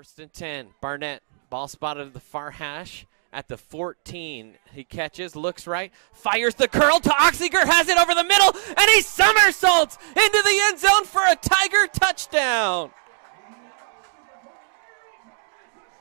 First and 10, Barnett, ball spotted at the far hash at the 14. He catches, looks right, fires the curl to Oxiger, has it over the middle, and he somersaults into the end zone for a Tiger touchdown.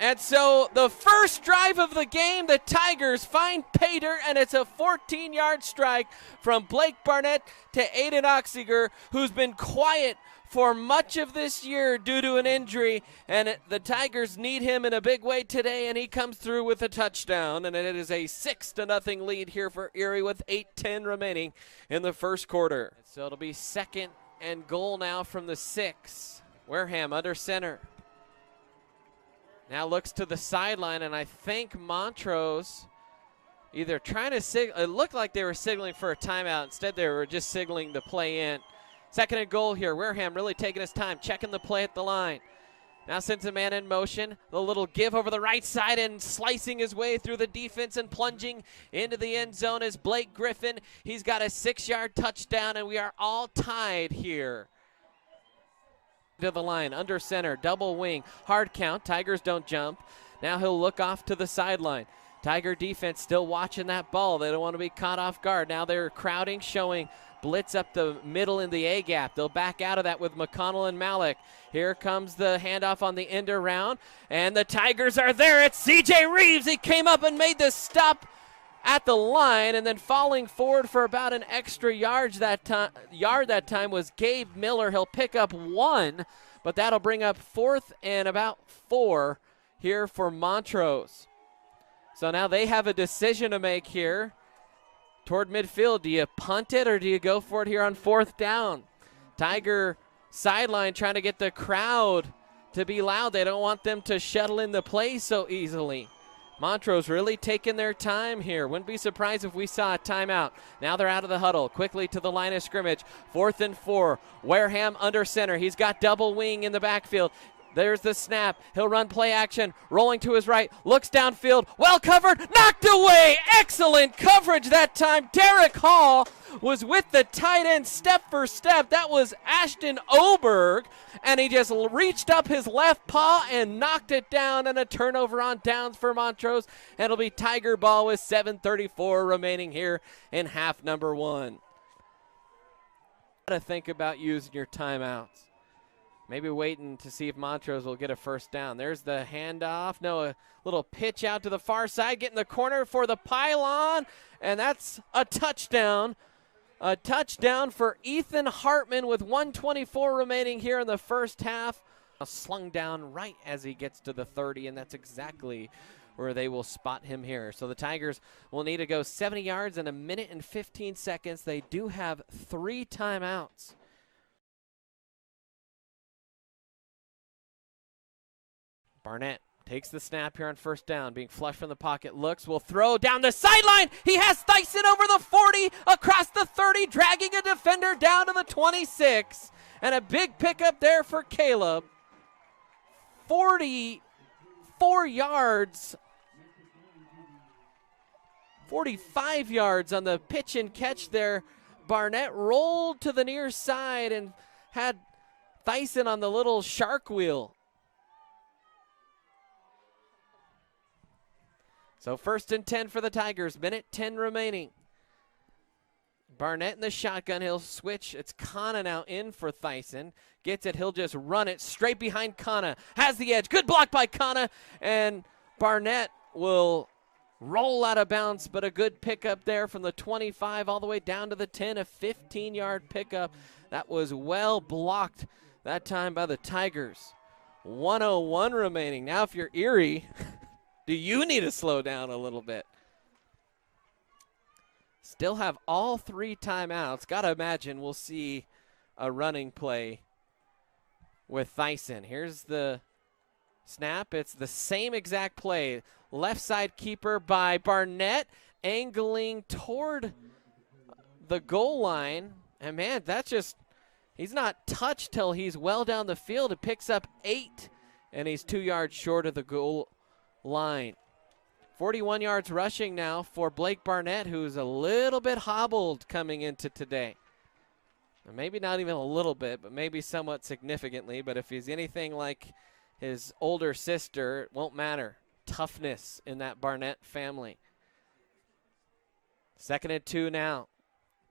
And so the first drive of the game, the Tigers find pay dirt, and it's a 14-yard strike from Blake Barnett to Aiden Oxiger, who's been quiet for much of this year due to an injury, and the Tigers need him in a big way today, and he comes through with a touchdown, and it is a 6-0 lead here for Erie with 8:10 remaining in the first quarter. So it'll be 2nd and goal now from the 6. Wareham under center. Now looks to the sideline, and I think Montrose either trying to signal, it looked like they were signaling for a timeout. Instead, they were just signaling the play in. 2nd and goal here. Wareham really taking his time, checking the play at the line. Now sends a man in motion. The little give over the right side and slicing his way through the defense and plunging into the end zone is Blake Griffin. He's got a 6-yard touchdown, and we are all tied here. To the line, under center, double wing, hard count. Tigers don't jump. Now he'll look off to the sideline. Tiger defense still watching that ball. They don't want to be caught off guard. Now they're crowding, showing blitz up the middle in the A gap. They'll back out of that with McConnell and Malik. Here comes the handoff on the end around, and the Tigers are there. It's C.J. Reeves. He came up and made the stop at the line, and then falling forward for about an extra yard that time was Gabe Miller. He'll pick up 1, but that'll bring up 4th and about 4 here for Montrose. So now they have a decision to make here toward midfield. Do you punt it or do you go for it here on 4th down? Tiger sideline trying to get the crowd to be loud. They don't want them to shuttle in the play so easily. Montrose really taking their time here. Wouldn't be surprised if we saw a timeout. Now they're out of the huddle. Quickly to the line of scrimmage. 4th and 4. Wareham under center. He's got double wing in the backfield. There's the snap. He'll run play action. Rolling to his right. Looks downfield. Well covered. Knocked away. Excellent coverage that time. Derek Hall was with the tight end step for step. That was Ashton Oberg. And he just reached up his left paw and knocked it down, and a turnover on downs for Montrose. And it'll be Tiger ball with 7:34 remaining here in half number 1. Got to think about using your timeouts. Maybe waiting to see if Montrose will get a first down. There's the handoff. No, a little pitch out to the far side. Get in the corner for the pylon, and that's a touchdown. A touchdown for Ethan Hartman with 1:24 remaining here in the first half. Slung down right as he gets to the 30, and that's exactly where they will spot him here. So the Tigers will need to go 70 yards in 1 minute and 15 seconds. They do have 3 timeouts. Barnett takes the snap here on 1st down, being flushed from the pocket, looks, will throw down the sideline. He has Thyssen over the 40, across the 30, dragging a defender down to the 26. And a big pickup there for Caleb. 44 yards, 45 yards on the pitch and catch there. Barnett rolled to the near side and had Thyssen on the little shark wheel. So 1st and 10 for the Tigers, 1:10 remaining. Barnett in the shotgun, he'll switch. It's Kana now in for Thyssen. Gets it, he'll just run it straight behind Kana. Has the edge, good block by Kana, and Barnett will roll out of bounds, but a good pickup there from the 25 all the way down to the 10, a 15-yard pickup. That was well blocked that time by the Tigers. 1:01 remaining. Now if you're Erie, do you need to slow down a little bit? Still have all 3 timeouts. Gotta imagine we'll see a running play with Thyssen. Here's the snap. It's the same exact play. Left side keeper by Barnett, angling toward the goal line. And man, that's just, he's not touched till he's well down the field. It picks up 8, and he's 2 yards short of the goal line. 41 yards rushing now for Blake Barnett, who's a little bit hobbled coming into today. Maybe not even a little bit, but maybe somewhat significantly. But if he's anything like his older sister. It won't matter. Toughness in that Barnett family. 2nd and 2 now.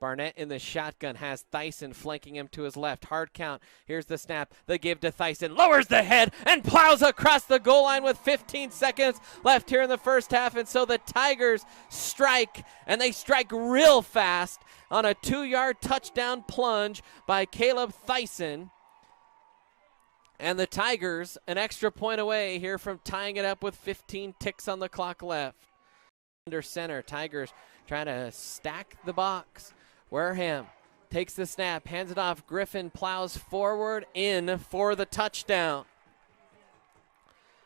Barnett in the shotgun has Thyssen flanking him to his left. Hard count. Here's the snap. The give to Thyssen. Lowers the head and plows across the goal line with 15 seconds left here in the first half. And so the Tigers strike, and they strike real fast on a 2-yard touchdown plunge by Caleb Thyssen. And the Tigers an extra point away here from tying it up with 15 ticks on the clock left. Under center, Tigers trying to stack the box. Wareham takes the snap, hands it off. Griffin plows forward in for the touchdown.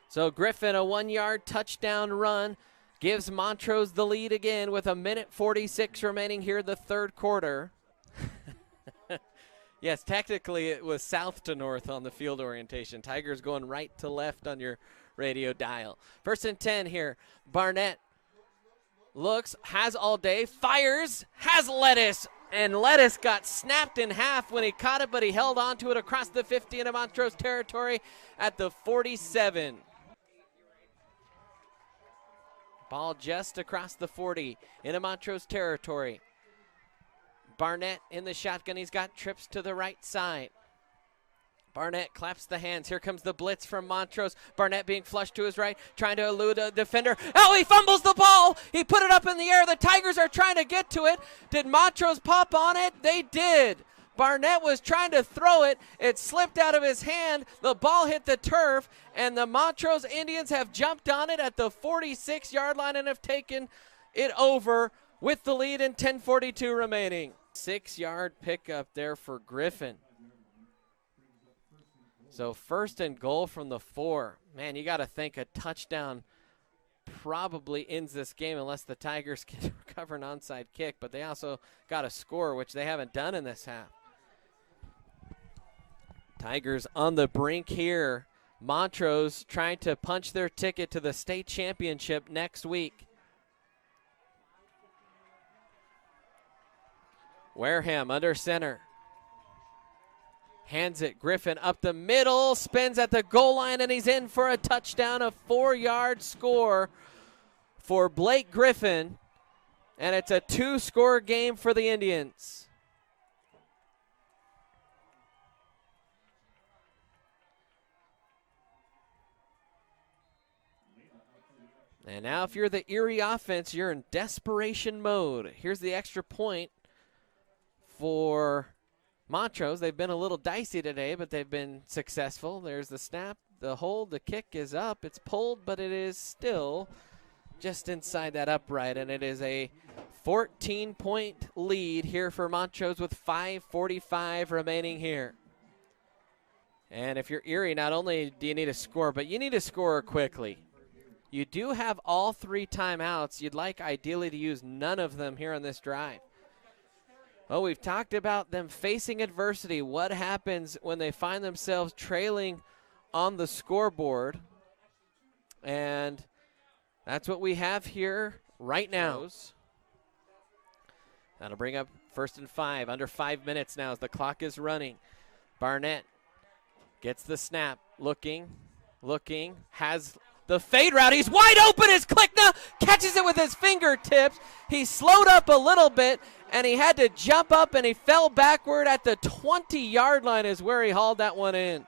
So Griffin, a 1-yard touchdown run, gives Montrose the lead again with 1:46 remaining here in the third quarter. Yes, technically it was south to north on the field orientation. Tigers going right to left on your radio dial. 1st and 10 here. Barnett looks, has all day, fires, has Lettuce, and Lettuce got snapped in half when he caught it, but he held on to it across the 50 into Montrose territory at the 47. Ball just across the 40 into Montrose territory. Barnett in the shotgun. He's got trips to the right side. Barnett claps the hands. Here comes the blitz from Montrose. Barnett being flushed to his right, trying to elude a defender. Oh, he fumbles the ball. He put it up in the air. The Tigers are trying to get to it. Did Montrose pop on it? They did. Barnett was trying to throw it. It slipped out of his hand. The ball hit the turf, and the Montrose Indians have jumped on it at the 46-yard line and have taken it over with the lead and 10:42 remaining. 6-yard pickup there for Griffin. So 1st and goal from the 4. Man, you got to think a touchdown probably ends this game unless the Tigers can recover an onside kick, but they also got a score, which they haven't done in this half. Tigers on the brink here. Montrose trying to punch their ticket to the state championship next week. Wareham under center. Hands it, Griffin up the middle, spins at the goal line, and he's in for a touchdown, a 4-yard score for Blake Griffin, and it's a 2-score game for the Indians. And now if you're the Erie offense, you're in desperation mode. Here's the extra point for Montrose. They've been a little dicey today, but they've been successful. There's the snap, the hold, the kick is up. It's pulled, but it is still just inside that upright, and it is a 14-point lead here for Montrose with 5:45 remaining here. And if you're Erie, not only do you need a score, but you need to score quickly. You do have all 3 timeouts. You'd like ideally to use none of them here on this drive. Oh, we've talked about them facing adversity. What happens when they find themselves trailing on the scoreboard? And that's what we have here right now. That'll bring up 1st and 5. Under 5 minutes now as the clock is running. Barnett gets the snap. Looking, has the fade route. He's wide open as Klickna catches it with his fingertips. He slowed up a little bit, and he had to jump up, and he fell backward at the 20-yard line is where he hauled that one in.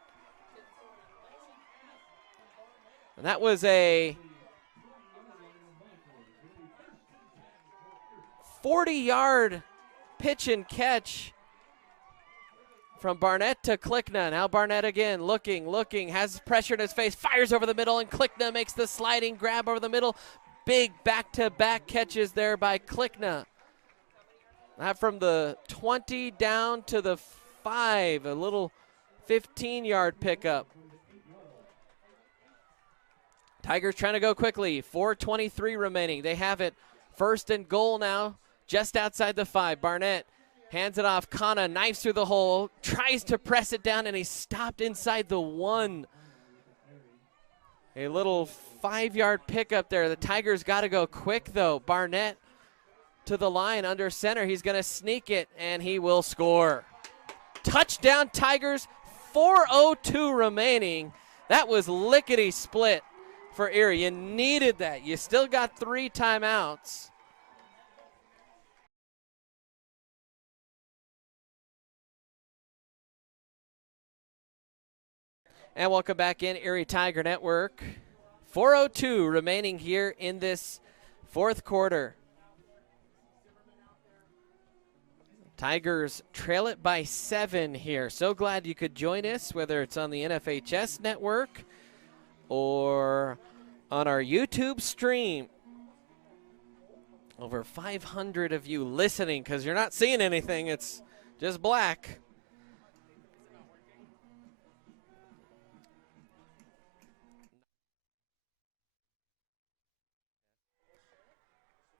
And that was a 40-yard pitch and catch from Barnett to Klickna. Now Barnett again, looking, has pressure in his face, fires over the middle, and Klickna makes the sliding grab over the middle. Big back-to-back catches there by Klickna. That from the 20 down to the 5, a little 15-yard pickup. Tigers trying to go quickly, 4:23 remaining. They have it 1st and goal now, just outside the 5. Barnett hands it off. Kana knifes through the hole, tries to press it down, and he's stopped inside the 1. A little 5-yard pickup there. The Tigers got to go quick, though. Barnett to the line under center. He's going to sneak it, and he will score. Touchdown, Tigers, 4:02 remaining. That was lickety split for Erie. You needed that. You still got 3 timeouts. And welcome back in, Erie Tiger Network. 4:02 remaining here in this fourth quarter. Tigers trail it by 7 here. So glad you could join us, whether it's on the NFHS network or on our YouTube stream. Over 500 of you listening because you're not seeing anything. It's just black.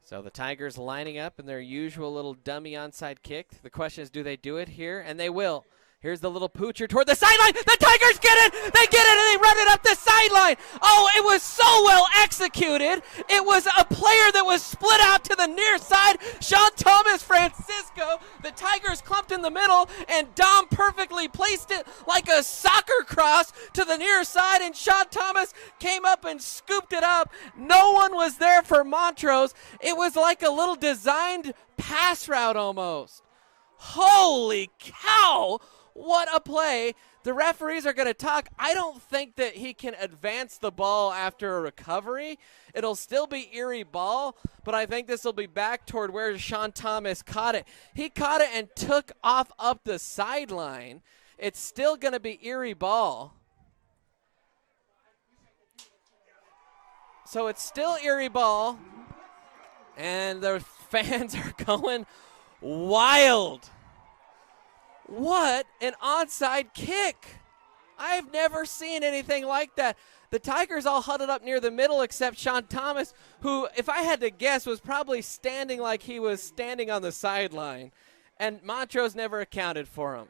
So the Tigers lining up in their usual little dummy onside kick. The question is, do they do it here? And they will. Here's the little poocher toward the sideline. The Tigers get it. They get it, and they run it up the sideline. Oh, it was so well executed. It was a player that was split out to the near side. Sean Thomas Francisco. The Tigers clumped in the middle, and Dom perfectly placed it like a soccer cross to the near side, and Sean Thomas came up and scooped it up. No one was there for Montrose. It was like a little designed pass route almost. Holy cow! What a play. The referees are going to talk. I don't think that he can advance the ball after a recovery. It'll still be Erie ball, but I think this will be back toward where Sean Thomas caught it. He caught it and took off up the sideline. It's still going to be Erie ball. So it's still Erie ball, and the fans are going wild. What an onside kick. I've never seen anything like that. The Tigers all huddled up near the middle except Sean Thomas, who, if I had to guess, was probably standing like he was standing on the sideline. And Montrose never accounted for him.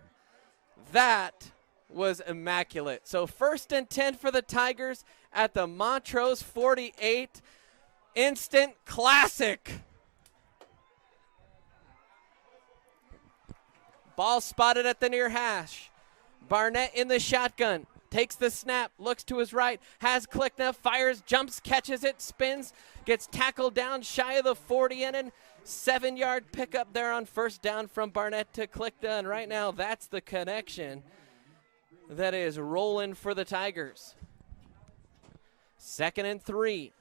That was immaculate. So 1st and 10 for the Tigers at the Montrose 48. Instant classic. Ball spotted at the near hash. Barnett in the shotgun. Takes the snap, looks to his right, has Klickna, fires, jumps, catches it, spins, gets tackled down shy of the 40, and a 7-yard pickup there on 1st down from Barnett to Klickna. And right now, that's the connection that is rolling for the Tigers. 2nd and 3.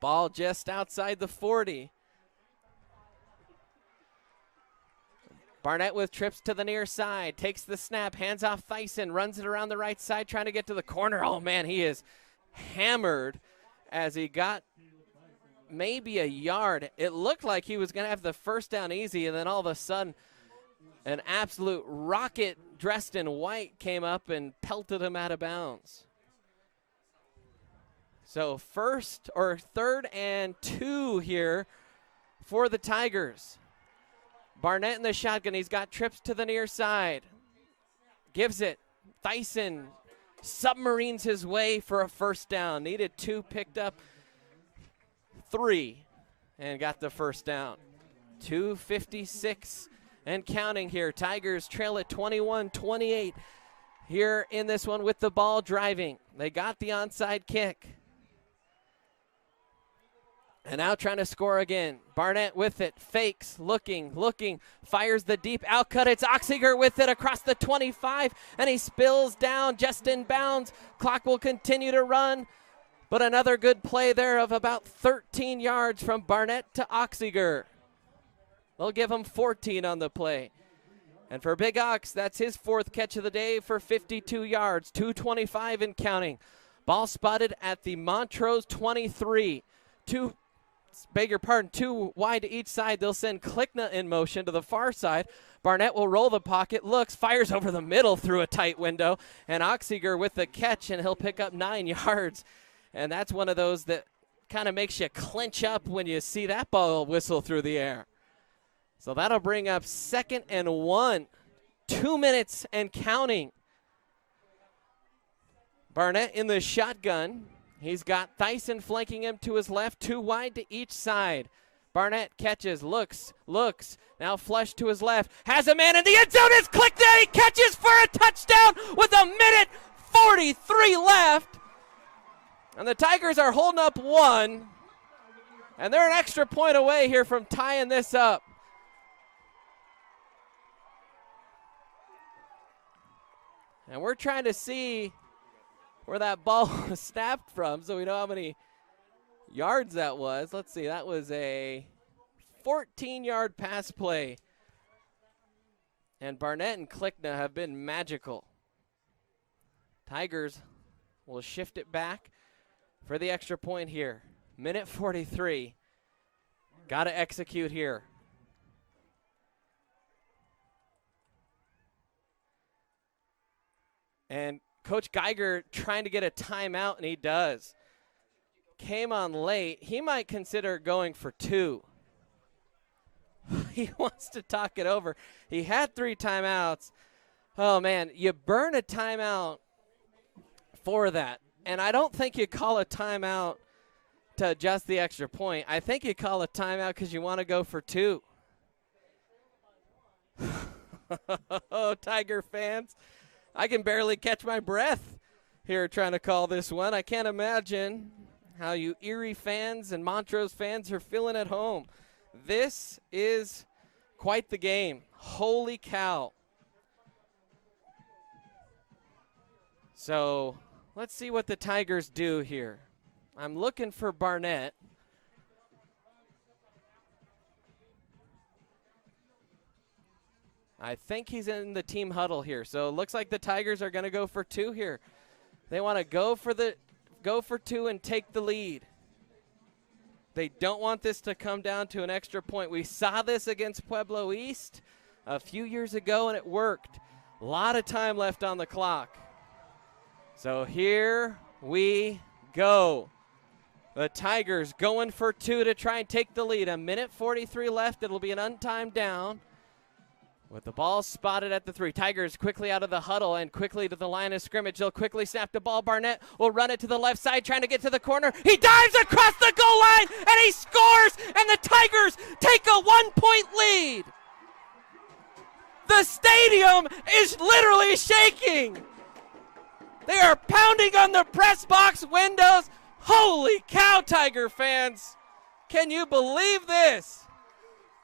Ball just outside the 40. Barnett with trips to the near side, takes the snap, hands off Thyssen, runs it around the right side, trying to get to the corner. Oh, man, he is hammered as he got maybe a yard. It looked like he was going to have the 1st down easy, and then all of a sudden an absolute rocket dressed in white came up and pelted him out of bounds. So 3rd and 2 here for the Tigers. Barnett in the shotgun. He's got trips to the near side. Gives it. Thyssen submarines his way for a 1st down. Needed 2, picked up 3, and got the 1st down. 2:56 and counting here. Tigers trail at 21-28 here in this one with the ball driving. They got the onside kick. And now trying to score again. Barnett with it, fakes, looking, fires the deep outcut. It's Oxiger with it across the 25, and he spills down just in bounds. Clock will continue to run, but another good play there of about 13 yards from Barnett to Oxiger. They'll give him 14 on the play. And for Big Ox, that's his 4th catch of the day for 52 yards, 2:25 and counting. Ball spotted at the Montrose 23. 2 wide to each side. They'll send Klickna in motion to the far side. Barnett will roll the pocket, looks, fires over the middle through a tight window, and Oxiger with the catch, and he'll pick up 9 yards. And that's one of those that kind of makes you clench up when you see that ball whistle through the air. So that'll bring up 2nd and 1. 2 minutes and counting. Barnett in the shotgun. He's got Thyssen flanking him to his left, 2 wide to each side. Barnett catches, looks, now flush to his left, has a man in the end zone, it's Klickna, he catches for a touchdown with 1:04 43 left. And the Tigers are holding up 1. And they're an extra point away here from tying this up. And we're trying to see where that ball was snapped from so we know how many yards that was. Let's see, that was a 14-yard pass play. And Barnett and Klickna have been magical. Tigers will shift it back for the extra point here. Minute 43. Got to execute here. And Coach Geiger trying to get a timeout, and he does. Came on late. He might consider going for 2. He wants to talk it over. He had 3 timeouts. Oh, man, you burn a timeout for that. And I don't think you call a timeout to adjust the extra point. I think you call a timeout because you want to go for 2. Oh, Tiger fans. I can barely catch my breath here trying to call this one. I can't imagine how you Erie fans and Montrose fans are feeling at home. This is quite the game. Holy cow. So let's see what the Tigers do here. I'm looking for Barnett. I think he's in the team huddle here. So it looks like the Tigers are going to go for 2 here. They want to go for 2 and take the lead. They don't want this to come down to an extra point. We saw this against Pueblo East a few years ago, and it worked. A lot of time left on the clock. So here we go. The Tigers going for 2 to try and take the lead. A minute 43 left. It'll be an untimed down. With the ball spotted at the 3. Tigers quickly out of the huddle and quickly to the line of scrimmage. They'll quickly snap the ball. Barnett will run it to the left side, trying to get to the corner. He dives across the goal line, and he scores, and the Tigers take a 1-point lead. The stadium is literally shaking. They are pounding on the press box windows. Holy cow, Tiger fans. Can you believe this?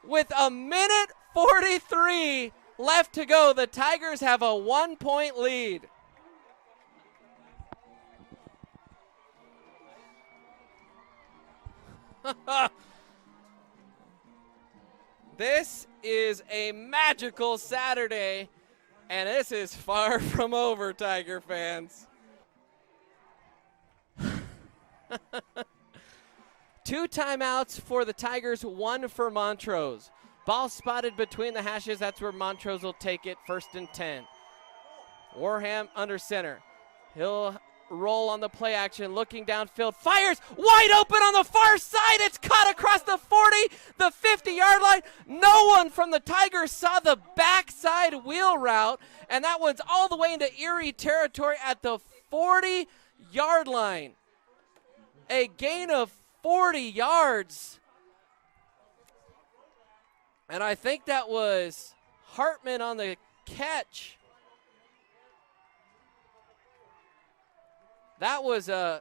With a minute 43 left to go, the Tigers have a 1-point lead. This is a magical Saturday, and this is far from over, Tiger fans. 2 timeouts for the Tigers, 1 for Montrose. Ball spotted between the hashes. That's where Montrose will take it. 1st and 10. Warham under center. He'll roll on the play action, looking downfield. Fires wide open on the far side. It's caught across the 40, the 50-yard line. No one from the Tigers saw the backside wheel route, and that one's all the way into Erie territory at the 40-yard line. A gain of 40 yards. And I think that was Hartman on the catch. That was a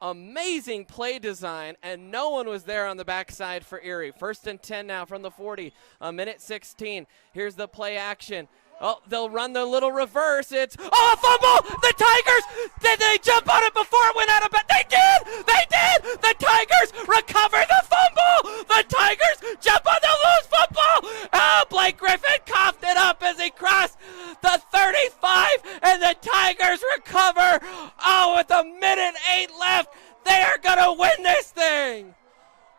amazing play design, and no one was there on the backside for Erie. 1st and 10 now from the 40, a minute 16. Here's the play action. Oh, they'll run the little reverse. It's, oh, a fumble! The Tigers, did they jump on it before it went out of bounds? They did! They did! The Tigers recover the fumble! The Tigers jump on the loose football! Oh, Blake Griffin coughed it up as he crossed the 35, and the Tigers recover. Oh, with a minute 8 left, they are going to win this thing.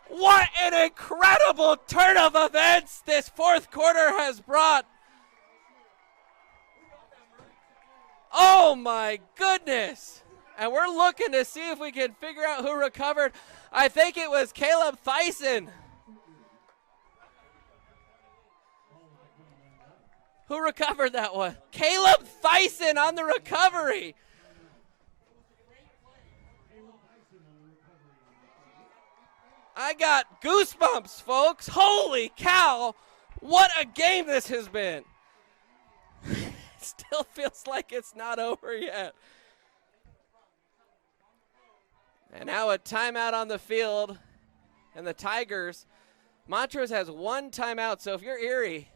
What an incredible turn of events this 4th quarter has brought. Oh, my goodness. And we're looking to see if we can figure out who recovered. I think it was Caleb Thyssen. Who recovered that one? Caleb Thyssen on the recovery. I got goosebumps, folks. Holy cow. What a game this has been. Still feels like it's not over yet. And now a timeout on the field. And the Tigers, Montrose has one timeout, so if you're Erie,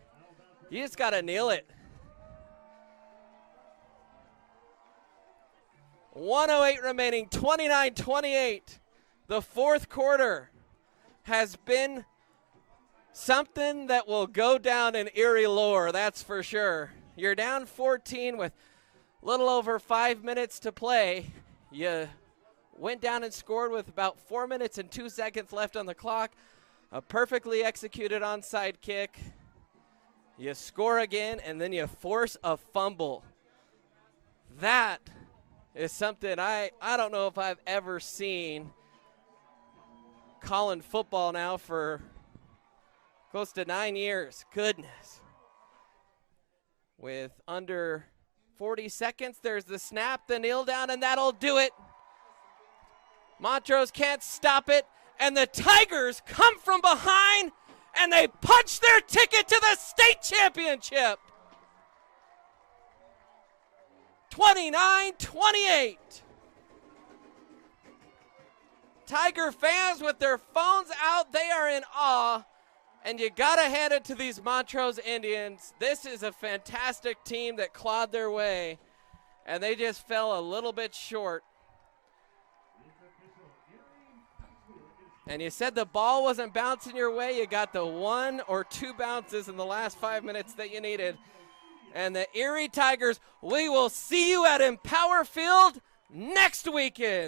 you just got to kneel it. 1:08 remaining, 29-28. The fourth quarter has been something that will go down in Erie lore, that's for sure. You're down 14 with a little over 5 minutes to play. You went down and scored with about 4 minutes and 2 seconds left on the clock. A perfectly executed onside kick. You score again, and then you force a fumble. That is something I don't know if I've ever seen calling football now for close to 9 years. Goodness. With under 40 seconds, there's the snap, the kneel down, and that'll do it. Montrose can't stop it, and the Tigers come from behind, and they punch their ticket to the state championship. 29-28. Tiger fans with their phones out, they are in awe, and you gotta hand it to these Montrose Indians. This is a fantastic team that clawed their way, and they just fell a little bit short. And you said the ball wasn't bouncing your way. You got the 1 or 2 bounces in the last 5 minutes that you needed. And the Erie Tigers, we will see you at Empower Field next weekend.